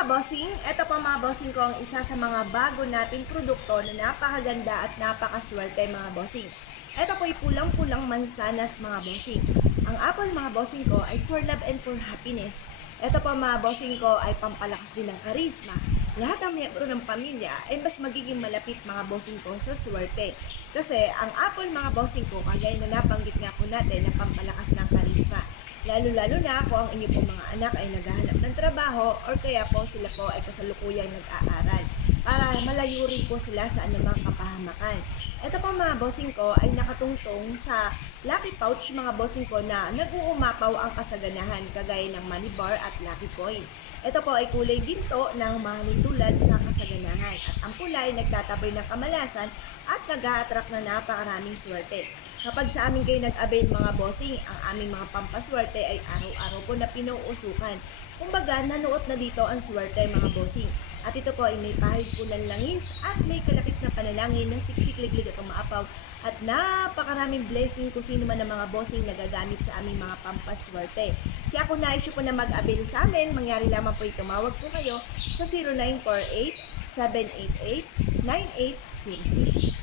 mga bossing, ito po mga bossing ko ang isa sa mga bago nating produkto na napakaganda at napakaswerte mga bossing. Ito po ay pulang-pulang mansanas mga bossing. Ang apple mga bossing ko ay for love and for happiness. Ito po mga bossing ko ay pampalakas din ng karisma. Lahat ng miyembro ng pamilya ay mas magiging malapit mga bossing ko sa swerte. Kasi ang apple mga bossing ko, kagaya na nabanggit nga po natin na pampalakas ng karisma. Lalo-lalo na kung ang inyong mga anak ay naghahanap ng trabaho or kaya po sila po ay kasalukuyang nag-aaral para malayo rin po sila sa anumang kapahamakan. Ito po mga bossing ko ay nakatungtong sa lucky pouch mga bossing ko na nag-uumapaw ang kasaganahan kagaya ng money bar at lucky coin. Ito po ay kulay ginto ng mga tulad sa kasaganahan at ang pula ay nagtatabay ng kamalasan at nag-a-attract na napakaraming swerte. Kapag sa amin kayo nag-avail mga bossing, ang aming mga pampaswerte ay araw-araw po na pinuusukan. Kumbaga, nanuot na dito ang swerte mga bossing. At ito po ay may pahid po ng langis at may kalapit na panalangin na siksik-liglig at umaapaw. At napakaraming blessing kung sino man ang mga bossing na gagamit sa aming mga pampaswerte. Kaya kung na-issue po na mag-avail sa amin, mangyari lamang po tumawag po kayo sa 0948-788-9806.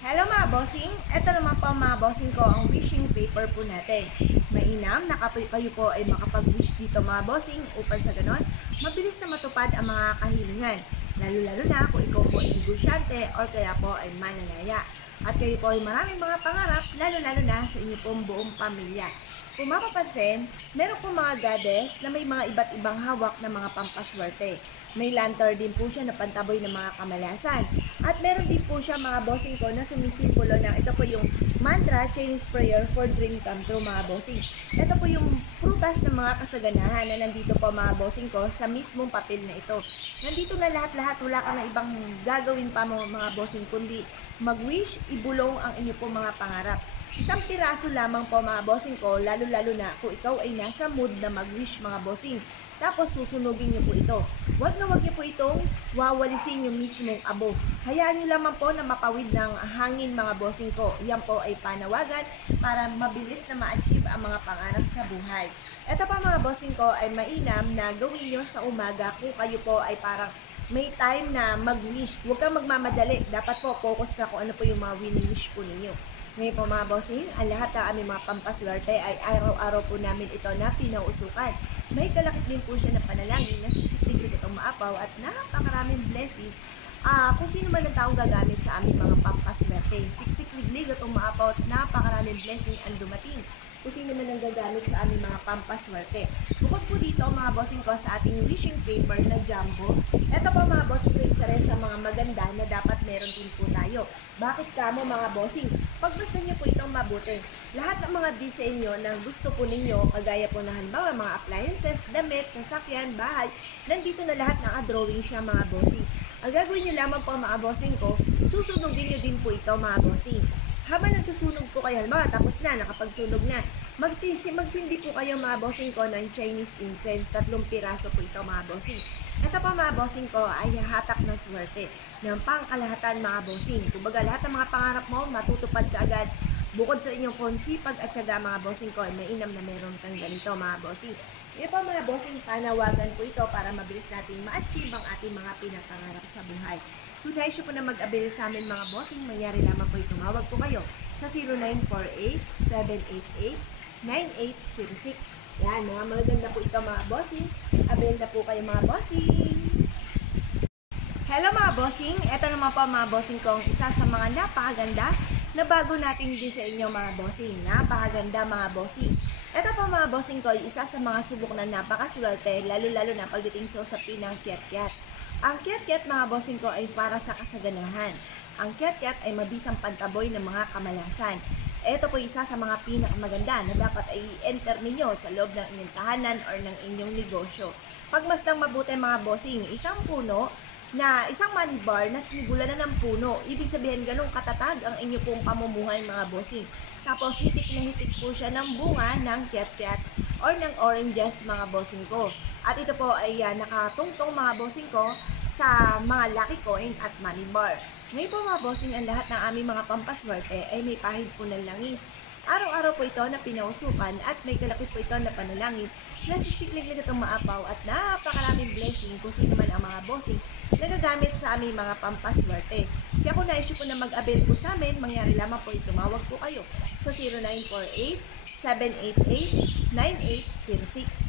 Hello mga bossing, ito naman po mga bossing ko ang wishing paper po natin. Mainam na kayo po ay makapag-wish dito mga bossing upang sa ganon, mabilis na matupad ang mga kahilingan. Lalo-lalo na kung ikaw po ay negosyante or kaya po ay mananaya. At kayo po ay maraming mga pangarap, lalo-lalo na sa inyo pong buong pamilya. Kung mapapansin, meron po mga goddess na may mga iba't ibang hawak na mga pampaswerte. May lantern din po siya na pantaboy ng mga kamalasan. At meron din po siya mga bossing ko na sumisimbolo ng ito po yung mantra Chinese prayer for dream come true mga bossing. Ito po yung prutas ng mga kasaganahan na nandito po mga bossing ko sa mismong papel na ito. Nandito na lahat-lahat, wala ka na ibang gagawin pa mga bossing kundi mag-wish, ibulong ang inyo po mga pangarap. Isang piraso lamang po mga bossing ko, lalo-lalo na kung ikaw ay nasa mood na mag-wish mga bossing. Tapos susunugin niyo po ito. Huwag niyo po itong wawalisin yung mismong abo. Hayaan niyo lamang po na mapawid ng hangin mga bossing ko. Yan po ay panawagan para mabilis na ma-achieve ang mga pangarap sa buhay. Ito pa mga bossing ko ay mainam na gawin niyo sa umaga kung kayo po ay parang may time na mag-wish. Huwag kang magmamadali. Dapat po focus ka kung ano po yung mga winning wish po ninyo. Ngayon po mga bossing, ang lahat ng aming mga pampaswerte ay araw-araw po namin ito na pinausukan. May kalakit din po siya na panalangin na siksik-liglig at umaapaw at napakaraming blessing. Kung sino man ang taong gagamit sa aming mga pampaswerte, siksik-liglig at umaapaw at napakaraming blessing ang dumating. Kung sino man ang gagamit sa aming mga pampaswerte. Bukod po dito mga bossing ko sa ating wishing paper na jumbo, ito po mga bossing ko isa rin sa mga maganda na dapat meron din po tayo. Bakit kamo mga bossing? Pagbasa niyo po itong mabuti. Lahat ng mga disenyo na gusto po ninyo, kagaya po na halimbawa mga appliances, damit, sasakyan, bahay, nandito na lahat naka-drawing siya mga bossing. Ang gagawin niyo lamang po mga bossing ko, susunugin niyo din po ito mga bossing. Habang nagsusunog po kayo, tapos na, nakapagsunog na, magsindi po kayo mga bossing ko ng Chinese incense, 3 piraso po ito mga bossing. Ito pa mga bossing ko ay hatak ng swerte ng pangkalahatan mga bossing. Kumbaga lahat ng mga pangarap mo matutupad ka agad. Bukod sa inyong konsipag at syaga mga bossing ko ay mainam na meron kang ganito mga bossing. Ito pa mga bossing, panawagan po ito para mabilis nating ma-achieve ang ating mga pinapangarap sa buhay. Kung na-issue po na mag-avail sa amin mga bossing, mangyari lamang po tumawag po kayo sa 0948-788-9806. Yan, mga maganda po ito mga bossing. Avail na po kayo mga bossing. Hello mga bossing, ito naman po mga bossing kong isa sa mga napakaganda na bago nating din sa inyo mga bossing. Napakaganda mga bossing. Ito po mga bossing ko, isa sa mga subok na napakaswerte, lalo-lalo na pagdating sa usapin ng kiat-kiat. Ang kiat-kiat mga bossing ko ay para sa kasaganahan. Ang kiat-kiat ay mabisang pantaboy ng mga kamalasan. Ito po isa sa mga pinakamaganda na dapat ay enter ninyo sa loob ng inyong tahanan or ng inyong negosyo. Pagmasdang mabuti mga bossing, isang puno na isang money bar na sinigulan na ng puno. Ibig sabihin ganun katatag ang inyo pong pamumuhay mga bossing. Tapos hitik na hitik po siya ng bunga ng kiat-kiat or ng oranges mga bossing ko. At ito po ay nakatungtong mga bossing ko sa mga lucky coin at money bar. Ngayon po mga bossing, ang lahat ng aming mga pampaswerte ay may pahid po ng langis. Araw-araw po ito na pinausukan at may kalakip po ito na panalangin na sisiklig na itong maapaw at napakaraming blessing kung sino man ang mga bossing na gagamit sa aming mga pampaswerte. Kaya kung na-issue po na mag-avail po sa amin, mangyari lamang po tumawag po kayo sa 0948-788-9806.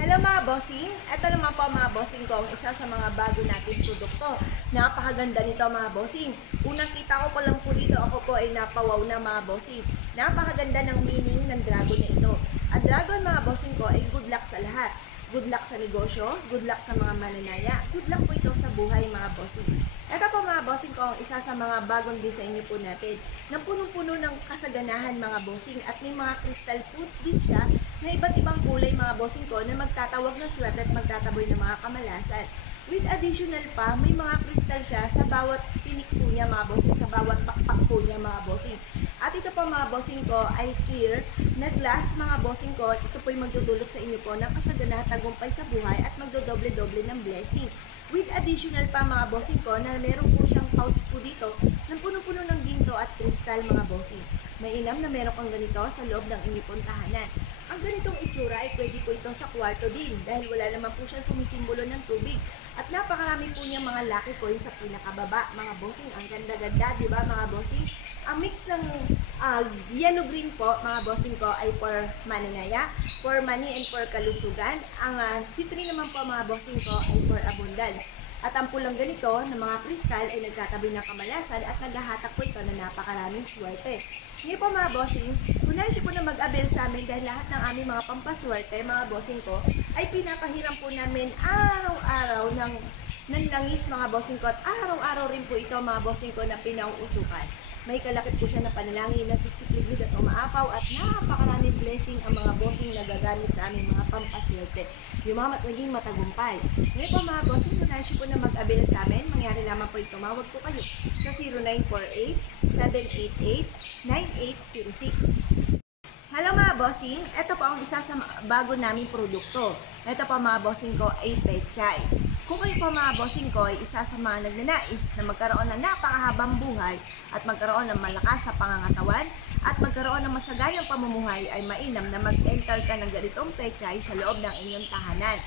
Hello mga bossing! Ito naman po mga bossing ko, isa sa mga bago nating produkto. Napakaganda nito mga bossing. Unang kita ko pa lang po dito, ako po ay napawaw na mga bossing. Napakaganda ng meaning ng dragon na ito. Ang dragon mga bossing ko ay good luck sa lahat. Good luck sa negosyo, good luck sa mga mananaya, good luck po ito sa buhay mga bossing. Ito po mga bossing ko, ang isa sa mga bagong design po natin na punong-puno ng kasaganahan mga bossing at may mga crystal food din siya na iba't ibang kulay mga bossing ko na magtatawag ng swerte at magtataboy ng mga kamalasan. With additional pa, may mga crystal siya sa bawat pinik po niya mga bossing, sa bawat pakpak po niya mga bossing. At ito po mga bossing ko ay clear na glass mga bossing ko. Ito po ay magdudulot sa inyo po ng kasaganahan, tagumpay sa buhay at magdodoble-doble ng blessing. With additional pa mga bossing ko na meron po siyang pouch po dito ng puno-puno ng ginto at kristal mga bossing. May inam na meron kang ganito sa loob ng inyong pong tahanan. Ang ganitong itsura ay pwede po ito sa kwarto din dahil wala naman po siyang sumisimbolo ng tubig. At napakarami po niya mga lucky coins sa pinakababa mga bossing. Ang ganda-ganda, di ba mga bossing? Ang mix ng yellow-green po mga bossing ko ay for mananaya, for money and for kalusugan. Ang citrine naman po mga bossing ko ay for abundance. At ang pulang ganito ng mga kristal ay nagkatabi ng kamalasan at naghahatak po ito na napakaraming swerte. Ngayon po mga bossing, kung naisip po na mag-avail sa amin dahil lahat ng aming mga pampaswerte, mga bossing ko, ay pinapahiram po namin araw-araw ng langis mga bossing ko at araw-araw rin po ito mga bossing ko na pinauusukan. May kalakip po siya na panalangin na siksik-liglig at umaapaw at napakaraming blessing ang mga bossing na gagamit sa aming mga pampaswerte. Yung mga maging matagumpay. Ngayon po mga bossing, kung naisip po na mag-avail sa amin, mangyari lamang po tumawag po kayo sa 0948-788-9806. Hello mga bossing, ito po ang isa sa bago naming produkto. Ito po mga bossing ko ay pechay. Kung kayo po mga bossing ko ay isa sa mga nagnanais na magkaroon ng napakahabang buhay at magkaroon ng malakas sa pangangatawan at magkaroon ng masagayang pamumuhay ay mainam na mag-enter ka ng ganitong pechay sa loob ng inyong tahanan.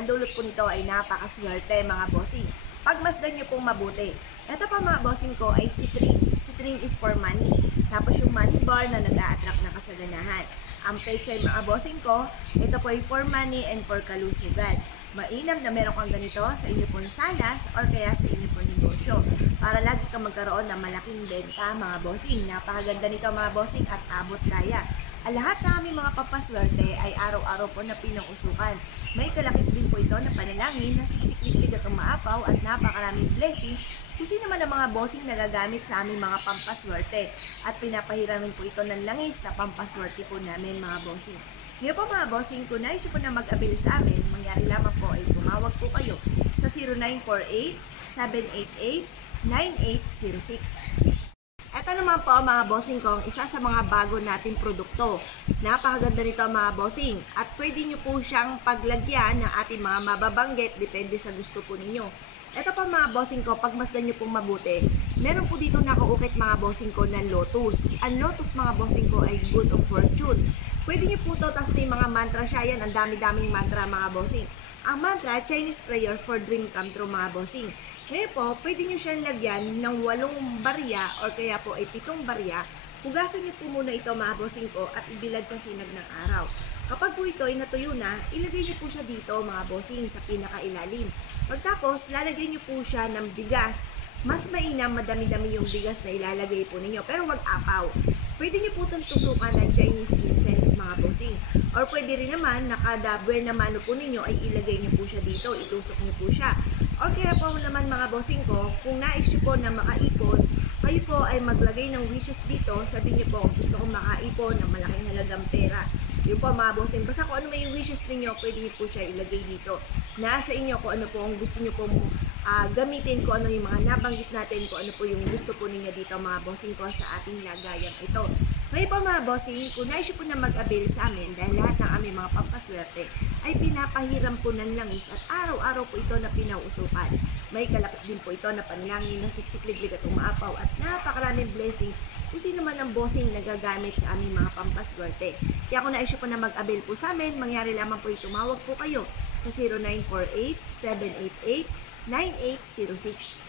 Ang dulot po nito ay napakaswerte mga bossing. Pagmasdan niyo pong mabuti. Ito pa mga bossing ko ay citrine. Citrine is for money. Tapos yung money bar na nag-a-attract na kasaganahan. Ang pechay mga bossing ko, ito po ay for money and for kalusugan. Mainam na meron kang ganito sa inyo pong salas or kaya sa inyo pong negosyo para lagi kang magkaroon ng malaking benta mga bossing. Napakaganda nito mga bossing at abot kaya. Ang lahat ng aming mga papaswerte ay araw-araw po na pinausukan. May kalakip din po ito na panalangin na siksik-liglig at umaapaw at napakaraming blessing kung sino man ang mga bossing na gagamit sa aming mga pampaswerte. At pinapahiramin po ito ng langis na pampaswerte po namin mga bossing. Ngayon po mga bossing, kung naisip po na mag-avail sa amin, mangyari lamang po ay tumawag po kayo sa 0948-788-9806. Ito naman po mga bossing ko, isa sa mga bago nating produkto. Napakaganda nito mga bossing at pwede nyo po siyang paglagyan ng ating mga mababanggit depende sa gusto po ninyo. Ito pa mga bossing ko, pagmasdan nyo pong mabuti, meron po dito nakaukit mga bossing ko ng lotus. Ang lotus mga bossing ko ay good of fortune. Pwede nyo po ito, tapos may mga mantra siya yan, ang dami-daming mantra mga bossing. Ang mantra, Chinese prayer for dream come true mga bossing. Ngayon po, pwede nyo siyang lagyan ng 8 barya or kaya po ay 7 barya. Hugasan nyo po muna ito mga bossing ko at ibilad sa sinag ng araw. Kapag po ito ay natuyo na, ilagay nyo po siya dito mga bossing sa pinakailalim. Pagtapos, lalagay nyo po siya ng bigas. Mas mainam, madami-dami yung bigas na ilalagay po ninyo pero wag apaw. Pwede nyo po itong tusukan ng Chinese incense mga bossing. Or pwede rin naman, nakada buwan na mano po ninyo ay ilagay nyo po siya dito, itusok nyo po siya. Or kaya po naman mga bossing ko, kung na-issue po na makaipon, kayo po ay maglagay ng wishes dito, sabihin nyo po kung gusto kong makaipon ng malaking halagang pera. Yun po mga bossing, basta kung ano may wishes ninyo, pwede nyo po siya ilagay dito. Nasa inyo kung ano po ang gusto nyo pong gamitin, kung ano yung mga nabanggit natin, kung ano po yung gusto po ninyo dito mga bossing ko sa ating lagayan ito. Ngayon po mga bossing, kung naisip po na mag-avail sa amin dahil lahat ng aming mga pampaswerte ay pinapahiram po ng langis at araw-araw po ito na pinauusukan. May kalapit din po ito na panalangin na siksik-liglig at umaapaw at napakaraming blessing kung sino man ang bossing na gagamit sa aming mga pampaswerte. Kaya kung na-issue po na mag-avail po sa amin, mangyari lamang po tumawag po kayo sa 0948-788-9806.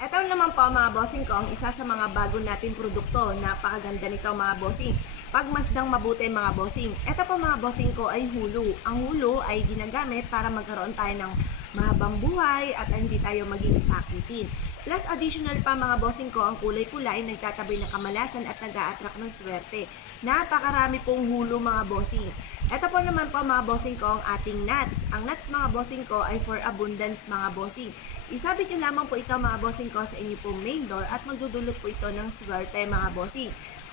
Ito naman po mga bossing ko, ang isa sa mga bago nating produkto. Napakaganda nito mga bossing. Pagmasdang mabuti mga bossing. Ito po mga bossing ko ay Hulu. Ang Hulu ay ginagamit para magkaroon tayo ng mahabang buhay at hindi tayo maging sakitin. Plus additional pa mga bossing ko, ang kulay-kulay nagtataboy ng kamalasan at nag-a-attract ng swerte. Napakarami pong Hulu mga bossing. Ito po naman po mga bossing ko ang ating nuts. Ang nuts mga bossing ko ay for abundance mga bossing. Isabit nyo lamang po ito mga bossing ko sa inyo pong main door at magdudulot po ito ng swerte mga bossing.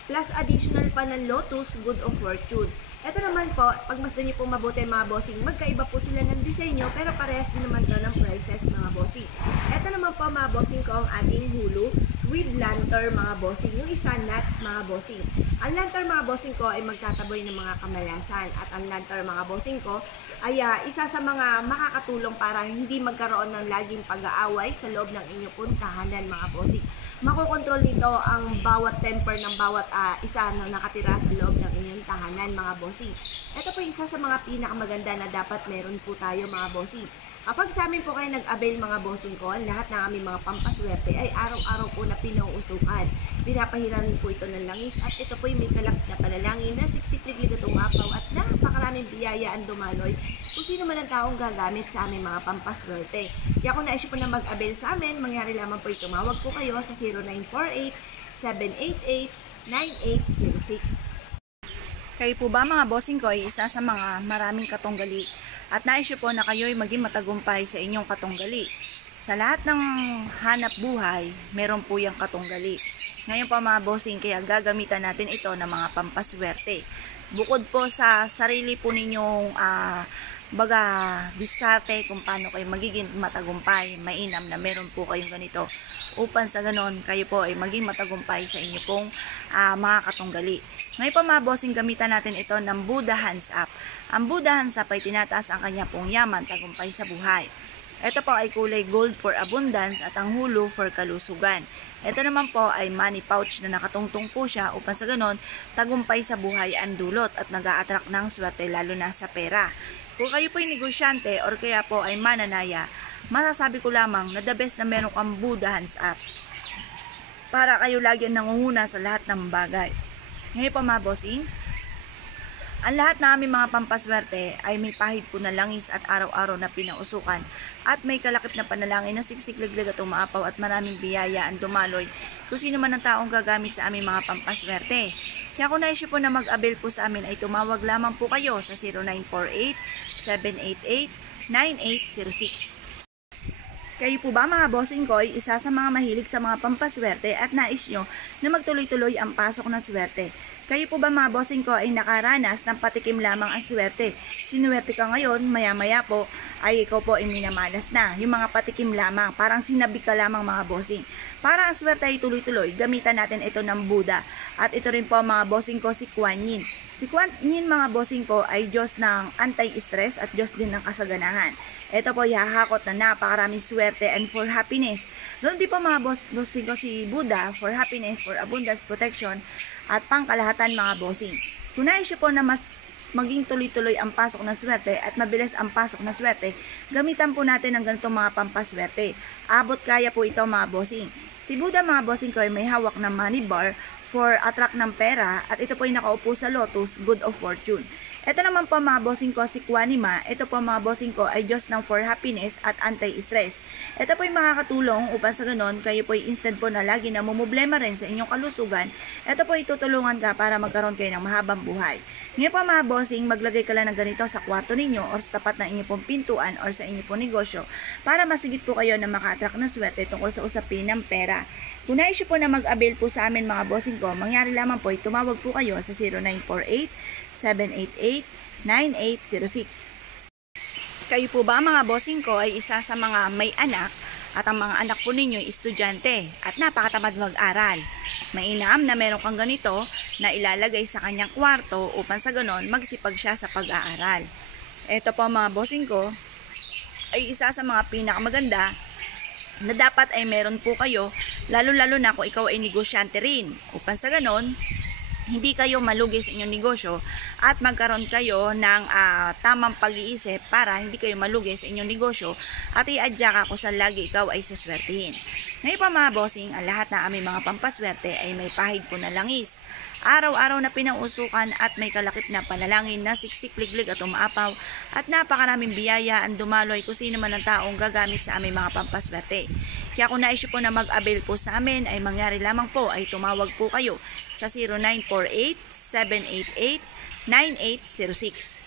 Plus additional pa ng lotus, good of fortune. Ito naman po, pagmasdan nyo po mabuti mga bossing, magkaiba po sila ng disenyo pero parehas din naman ito ng prices mga bossing. Ito naman po mga bossing ko ang ating Hulu with lantern mga bossing. Yung isa nuts mga bossing. Ang lantern mga bossing ko ay magtataboy ng mga kamalasan at ang lantern mga bossing ko ay isa sa mga makakatulong para hindi magkaroon ng laging pag-aaway sa loob ng inyong puntahanan mga bossing. Makokontrol nito ang bawat temper ng bawat isa na nakatira sa loob ng inyong tahanan mga bossing. Ito po isa sa mga pinakamaganda na dapat meron po tayo mga bossing. Kapag sa amin po kayo nag-avail mga bossing ko, lahat ng aming mga pampaswerte ay araw-araw po na pinauusukan. Pinapahiramin po ito ng langis at ito po yung may kalap na panalangin na siksik ligatong apaw at napakaraming biyaya ang dumaloy kung sino man ang taong gagamit sa aming mga pampaswerte. Kaya kung na-issue po na mag-avail sa amin, mangyari lamang po tumawag po kayo sa 0948-788-9806. Kayo po ba mga bossing ko ay isa sa mga maraming katunggali at na-issue po na kayo ay maging matagumpay sa inyong katunggali? Sa lahat ng hanap buhay, meron po yung katunggali. Ngayon po mga bossing, kaya gagamitan natin ito ng mga pampaswerte. Bukod po sa sarili po ninyong diskarte kung paano kayo magiging matagumpay, mainam na meron po kayong ganito upang sa ganon kayo po ay maging matagumpay sa inyo pong mga katunggali. Ngayon po mga bossing, gamitan natin ito ng Buddha Hands Up. Ang Buddha Hands Up ay tinataas ang kanya pong yaman, tagumpay sa buhay. Ito po ay kulay gold for abundance at ang Hulu for kalusugan. Ito naman po ay money pouch na nakatungtong po siya upang sa ganon tagumpay sa buhay ang dulot at nag-a-attract ng swerte lalo na sa pera. Kung kayo po ay negosyante or kaya po ay mananaya, masasabi ko lamang na the best na meron kang Buddha Hands Up para kayo lagi nangunguna sa lahat ng bagay. Ngayon po mga bossing, ang lahat na aming mga pampaswerte ay may pahid po na langis at araw-araw na pinausukan at may kalakip na panalangin na siksik-liglig at umaapaw at maraming biyaya ang dumaloy kung sino man ang taong gagamit sa aming mga pampaswerte. Kaya kung na-issue po na mag-avail po sa amin ay tumawag lamang po kayo sa 0948-788-9806. Kayo po ba mga bossing ko ay isa sa mga mahilig sa mga pampaswerte at nais nyo na magtuloy-tuloy ang pasok ng swerte? Kayo po ba mga bossing ko ay nakaranas ng patikim lamang ang swerte? Sinuwerte ka ngayon, maya-maya po ay ikaw po ay minamalas na. Yung mga patikim lamang, parang sinabi ka lamang mga bossing. Para ang swerte ay tuloy-tuloy, gamitan natin ito ng Buddha. At ito rin po mga bossing ko si Kuan Yin. Si Kuan Yin mga bossing ko ay Diyos ng anti-stress at Diyos din ng kasaganahan. Ito po hahakot na napakaraming swerte and for happiness. Doon din po mga bossing ko si Buddha for happiness, for abundance, protection at pangkalahatan mga bossing. Kung na-issue po na mas maging tuloy-tuloy ang pasok ng swerte at mabilis ang pasok ng swerte, gamitan po natin ng ganitong mga pampaswerte. Abot kaya po ito mga bossing. Si Buddha mga bossing ko ay may hawak na money bar for attract ng pera at ito po ay nakaupo sa lotus, good of fortune. Ito naman po mga bossing ko si Kuanima. Ito po mga bossing ko ay Diyos ng for happiness at anti-stress. Ito po ay makakatulong upang sa ganon kayo po ay instant po na lagi na mumublema rin sa inyong kalusugan. Ito po ay tutulungan ka para magkaroon kayo ng mahabang buhay. Ngayon po mga bossing, maglagay ka lang ng ganito sa kwarto ninyo or sa tapat na inyong pong pintuan or sa inyong pong negosyo para masigit po kayo na maka-attract ng swerte tungkol sa usapin ng pera. Kung na-issue po na mag-avail po sa amin mga bossing ko, mangyari lamang po ay tumawag po kayo sa 0948-788-9806. Kayo po ba mga bossing ko ay isa sa mga may anak at ang mga anak po ninyo ay estudyante at napakatamad mag-aral? Mainam na meron kang ganito na ilalagay sa kanyang kwarto upang sa ganon magsipag siya sa pag-aaral. Ito po mga bossing ko ay isa sa mga pinakamaganda na dapat ay meron po kayo, lalo-lalo na kung ikaw ay negosyante rin. Upang sa ganon, hindi kayo malugi sa inyong negosyo at magkaroon kayo ng tamang pag-iisip para hindi kayo malugi sa inyong negosyo at i-adya ka kung saan lagi ikaw ay suswertihin. Ngayon pa mga bossing, ang lahat ng aming mga pampaswerte ay may pahid po na langis. Araw-araw na pinausukan at may kalakip na panalangin na siksik, liglig at umaapaw at napakaraming biyaya ang dumaloy kung sino man ang taong gagamit sa aming mga pampaswerte. Kaya kung naisip po na mag-avail po sa amin ay mangyari lamang po ay tumawag po kayo sa 0948-788-9806.